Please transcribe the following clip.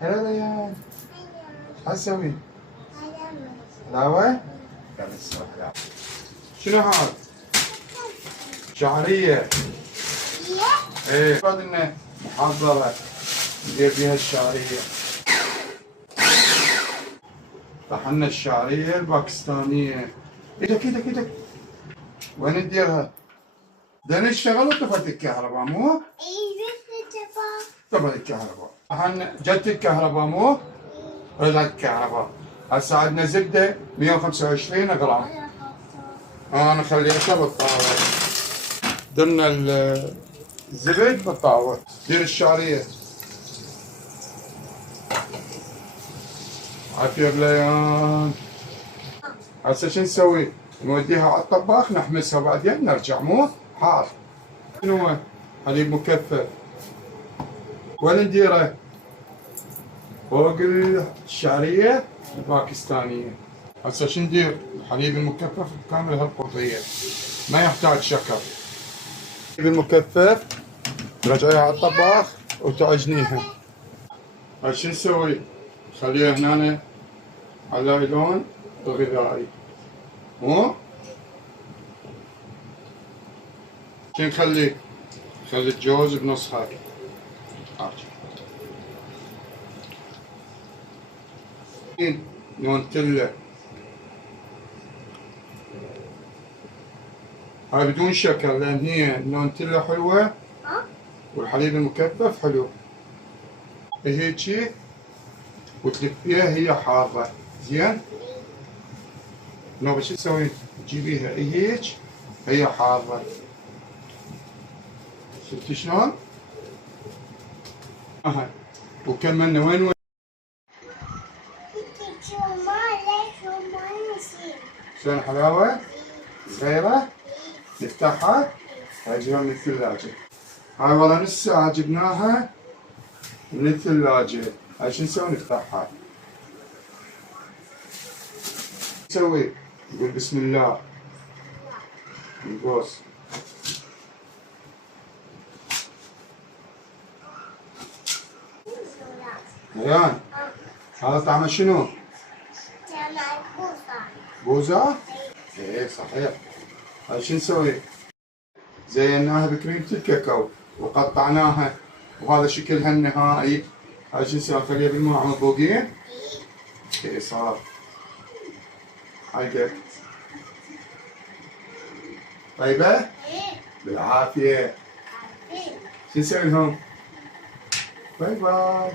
هلا ريان. اسوي؟ حلاوة؟ يلا نسوي حلاوة. شنو هذا؟ شعرية. ايه بعد انه محضرة ندير فيها الشعرية. طحنا الشعرية الباكستانية. ايدك وين نديرها؟ ده نشتغل وطفت الكهرباء مو؟ اي طفت الكهرباء. طحنا جت الكهرباء مو؟ رجعت الكهرباء. هسه عندنا زبدة 125 غرام. انا خليتها بالطاولة. درنا الزبد بالطاولة. دير الشعرية. عافية بليان. هسه شو نسوي؟ نوديها على الطباخ نحمسها بعدين نرجع مو؟ حار. شنو هو؟ حليب مكثف. وين نديره؟ فوق الشعرية الباكستانية. هسه شو ندير؟ الحليب المكثف بكامل هالقطية. ما يحتاج شكر. الحليب المكثف ترجعيها على الطباخ وتعجنيها. هسه شو نسوي؟ نخليها هنا على لون غذائي. مو؟ شو نخلي؟ نخلي الجوز بنصها. نونتيلا هاي بدون شكر لان هي نونتيلا حلوة والحليب المكثف حلو. هيجي وتلفيها هي حارة زين. لو بس تسوي تجيبيها هيك هي حارة. شفتي شلون؟ اها وكملنا وين شلون حلاوة صغيرة نفتحها نجيبها من الثلاجة. هاي والله نص ساعة جبناها من الثلاجة. هاي شو نسوي؟ نفتحها. نسوي نقول بسم الله نقص. ريان هذا طعمه شنو؟ بوزة؟ ايه صحيح. هاي شو نسوي؟ زيناها بكريمة الكاكاو وقطعناها وهذا شكلها النهائي. هاي شو نسوي؟ نخليها بالماء مطبوقين؟ ايه صار. هاي قد طيبة؟ بالعافية. شو نسوي لهم؟ باي باي.